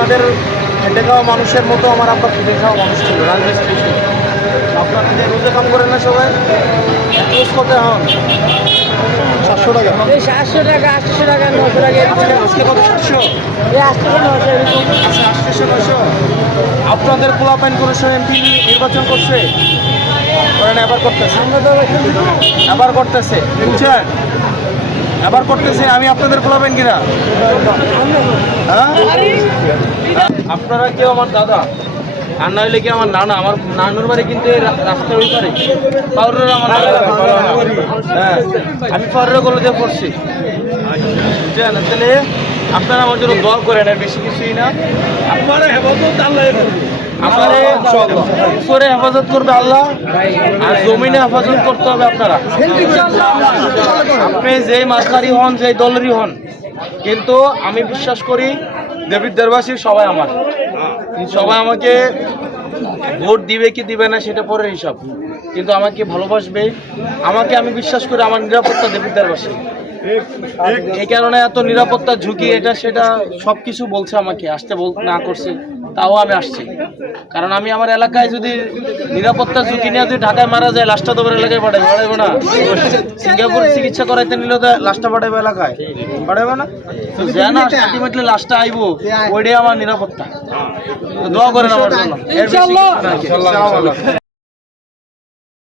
আপনাদের খেটে খাওয়া মানুষের মতো আমার আব্বা খেটে খাওয়া মানুষ ছিল রাজমিস্ত্রি ছিল। আপনারা যে রোজে কাম করেন না সবাই, রোজ কত হন? 700 টাকা। এই 700 টাকা, 800 টাকা, 900 টাকা, আজকে কত? 700? এই 800 900 এরকম। আচ্ছা, 800 900। আপনাদের পোলাপাইন কোনো সময় এমপি নির্বাচন করছে? করেন, এবার করতেছে, এবার করতেছে, বুঝছেন? এবার করতেছে। আমি আপনাদের পোলাপাইন কিনা? হ্যাঁ, আপনারা কেউ আমার দাদা, আর না হইলে কি আমার নানা। আমার নানুর বাড়ি কিন্তু এই রাস্তার ওই পারে, পাউরের আমার নানা। হ্যাঁ, আমি পাউরের কলেজে পড়ছি, বুঝছেন? তাহলে আপনারা আমার জন্য দোয়া করেন, আর বেশি কিছুই না। আপনারা হেফাজত আল্লাহ করবে, আপনারা উপরে হেফাজত করবে আল্লাহ, আর জমিনে হেফাজত করতে হবে আপনারা। আপনি যেই মাঝখারি হন, যেই দলেরই হন, কিন্তু আমি বিশ্বাস করি দেবীদ্বারবাসী সবাই আমার, সবাই আমাকে ভোট দিবে কি দিবে না সেটা পরের হিসাব, কিন্তু আমাকে ভালোবাসবে। আমাকে, আমি বিশ্বাস করি আমার নিরাপত্তা দেবীদ্বারবাসী। এই কারণে এত নিরাপত্তা ঝুঁকি, এটা সেটা সব কিছু বলছে আমাকে আসতে, না করছে, তাও আমি আসছি। কারণ আমি আমার এলাকায় যদি নিরাপত্তা ঝুঁকি নিয়ে যদি ঢাকায় মারা যায়, লাশটা তো এলাকায় পাঠাবো না। সিঙ্গাপুর চিকিৎসা করাইতে নিলেও তো লাশটা পাঠাবো এলাকায়, পাঠাবো না? তো যেন আলটিমেটলি লাশটা আইবো, ওইটাই আমার নিরাপত্তা। দোয়া করেন আমার জন্য।